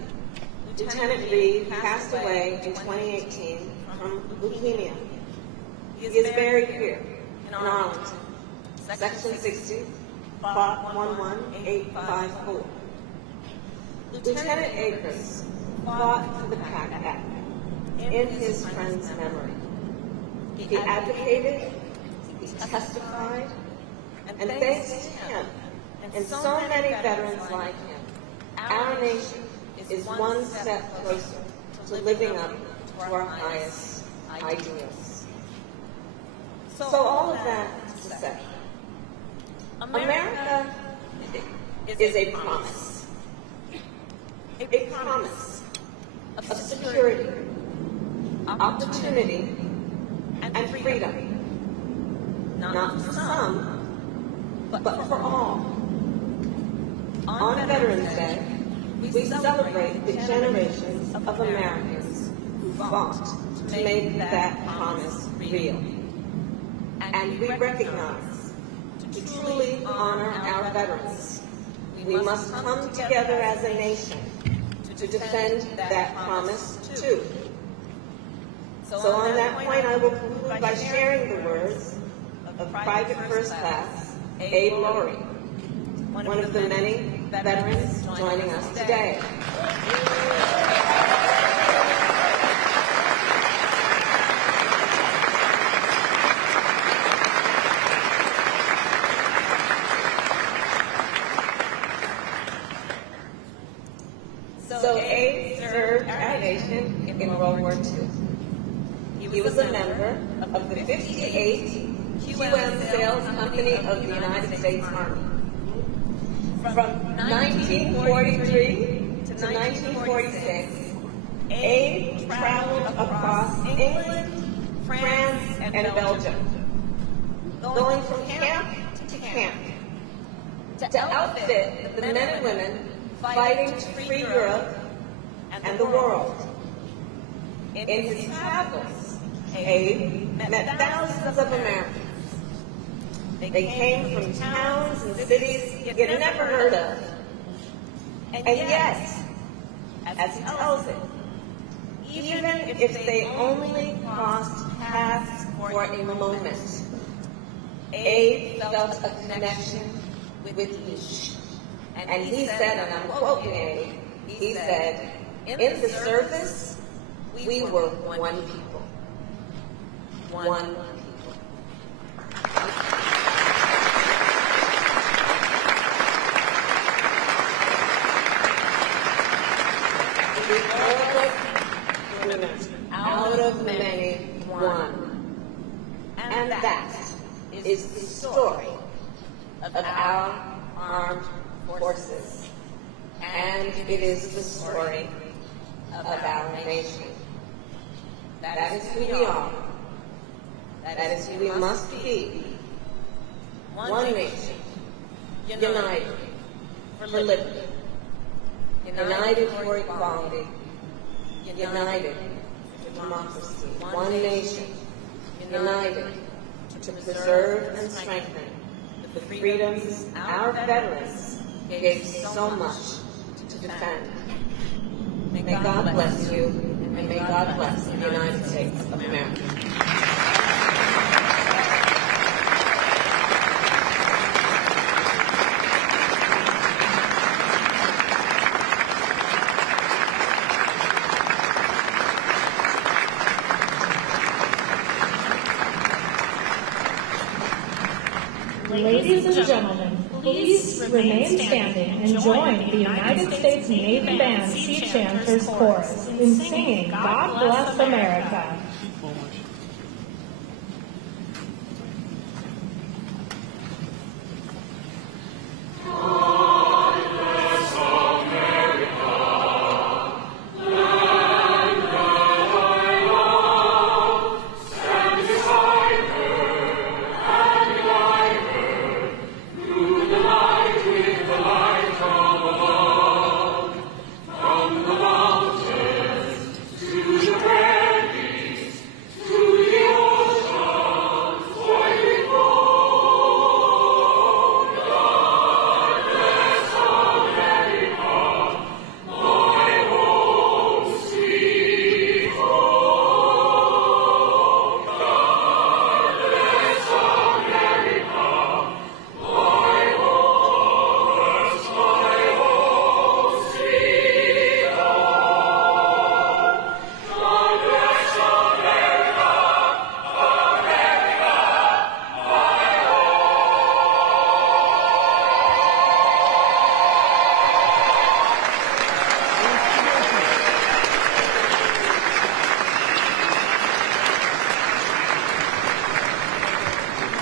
Lieutenant Reed passed away in 2018 from leukemia. He is buried here in Arlington, Section 60, Plot 11854. Lieutenant Akers fought for the PACT Act in his friend's memory. He advocated, he testified, and thanks to him and so many veterans like him, our nation is one step closer to living up to our highest ideals. So all of that to say, America is a promise. A promise of security, opportunity, and freedom. Not for some, but for all. On Veterans Day, we celebrate the generations of Americans who fought to make that promise real. And we recognize, to truly honor our veterans, we must come together as a nation to defend that promise too. So on that point, I will conclude by sharing the words of Private First Class Abe Laurie, one of the many veterans joining us today. So Abe served our nation in World War II. He was a member of the 58th QM Sales Company of the United States Army. From 1943 to 1946, Abe traveled across England, France, and Belgium, going from camp to camp, to outfit the men and women fighting to free Europe and the world. In his travels, Abe met thousands of Americans. They came from towns and cities you'd never heard of. And yet, as he tells it, even if they only crossed paths for a moment, Abe felt a connection with each. And he said, and I'm quoting Abe, he said, in the service, we were one people. One people. Out of many, one. And that is the story of our armed forces. And it is the story of our nation. That is who we are. That is who we must be. One nation, united for liberty, united for equality, united for democracy. One nation, united to preserve and strengthen the freedoms our veterans gave so much to defend. May God bless you, and may God bless the United States of America. Ladies and gentlemen, please remain standing and join the United States Navy Band Sea Chanters Chorus in singing God Bless America.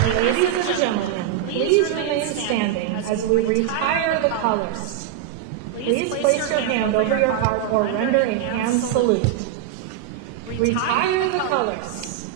Ladies and gentlemen, please remain standing as we retire the colors. Please place your hand over your heart or render a hand salute. Retire the colors.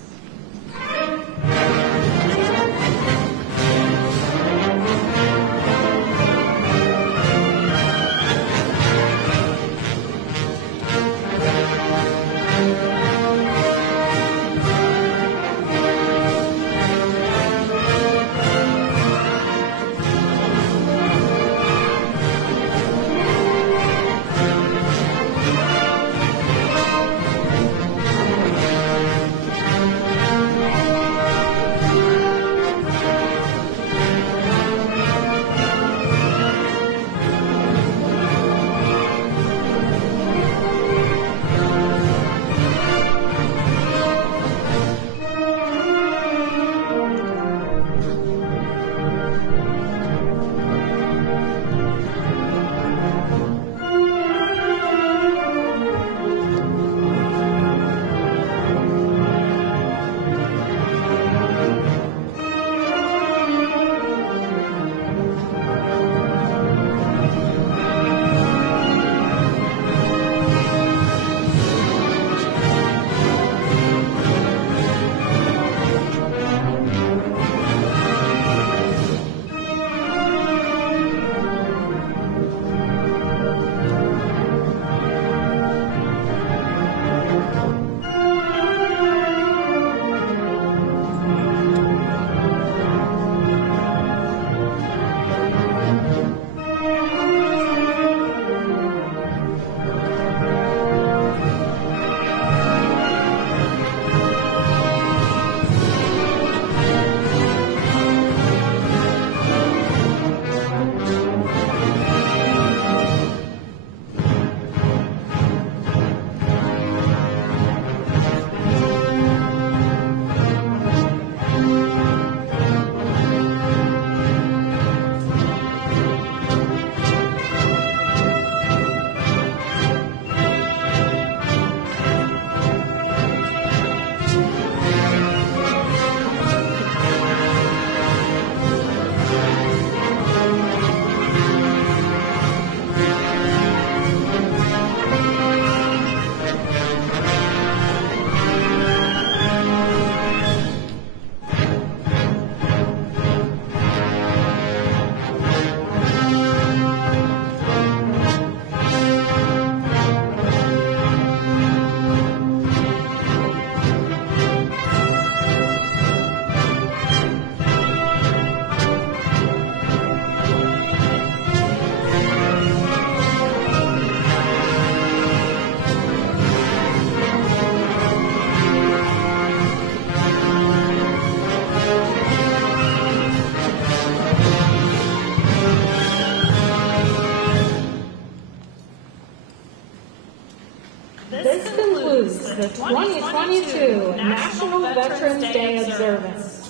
the 2022 National Veterans Day Observance.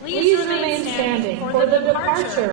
Please remain standing for the departure